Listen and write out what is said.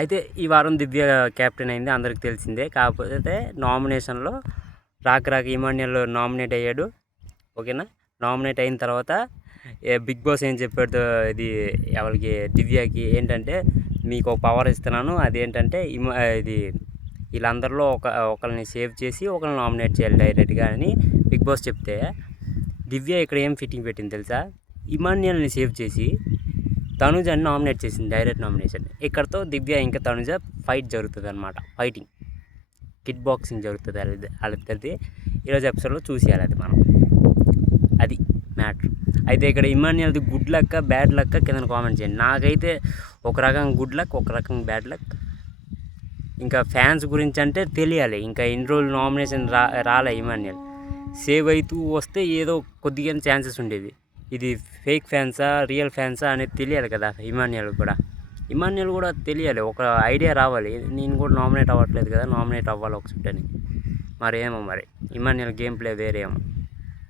అయితే ఈ వారం దివ్య క్యాప్టెన్ అయింది, అందరికి తెలిసిందే. కాకపోతే నామినేషన్లో రాక ఇమాన్యుయల్ నామినేట్ అయ్యాడు. ఓకేనా, నామినేట్ అయిన తర్వాత బిగ్ బాస్ ఏం చెప్పాడు ఇది ఎవరికి, దివ్యకి ఏంటంటే, మీకు ఒక పవర్ ఇస్తున్నాను, అదేంటంటే ఇది వీళ్ళందరిలో ఒకరిని సేవ్ చేసి ఒకరిని నామినేట్ చేయాలి డైరెక్ట్గా అని బిగ్ బాస్ చెప్తే, దివ్య ఇక్కడ ఏం ఫిట్టింగ్ పెట్టింది తెలుసా? ఇమాన్యుయల్ని సేవ్ చేసి తనుజని నామినేట్ చేసింది, డైరెక్ట్ నామినేషన్. ఇక్కడతో దివ్య ఇంకా తనుజ ఫైట్ జరుగుతుంది అనమాట, ఫైటింగ్ కిక్ బాక్సింగ్ జరుగుతుంది వాళ్ళిద్దరిది. ఈరోజు ఎపిసోడ్లో చూసేయాలి అది మనం, అది మ్యాటర్. అయితే ఇక్కడ ఇమాన్యుయల్ది గుడ్ లక్ బ్యాడ్ లక్ కింద కామెంట్ చేయండి. నాకైతే ఒక రకం గుడ్ లక్, ఒక రకం బ్యాడ్ లక్. ఇంకా ఫ్యాన్స్ గురించి అంటే తెలియాలి, ఇంకా ఇన్ని రోజులు నామినేషన్ రాలే ఇమాన్యుయల్, సేవ్ అవుతూ వస్తే ఏదో కొద్దిగా ఛాన్సెస్ ఉండేది. ఇది ఫేక్ ఫ్యాన్సా రియల్ ఫ్యాన్సా అనేది తెలియాలి కదా ఇమాన్యుయల్ కూడా తెలియాలి, ఒక ఐడియా రావాలి. నేను కూడా నామినేట్ అవ్వట్లేదు కదా, నామినేట్ అవ్వాలి ఒకసారి అని. మరి ఏమో మరి ఇమాన్యుయల్ గేమ్ ప్లే వేరేమో.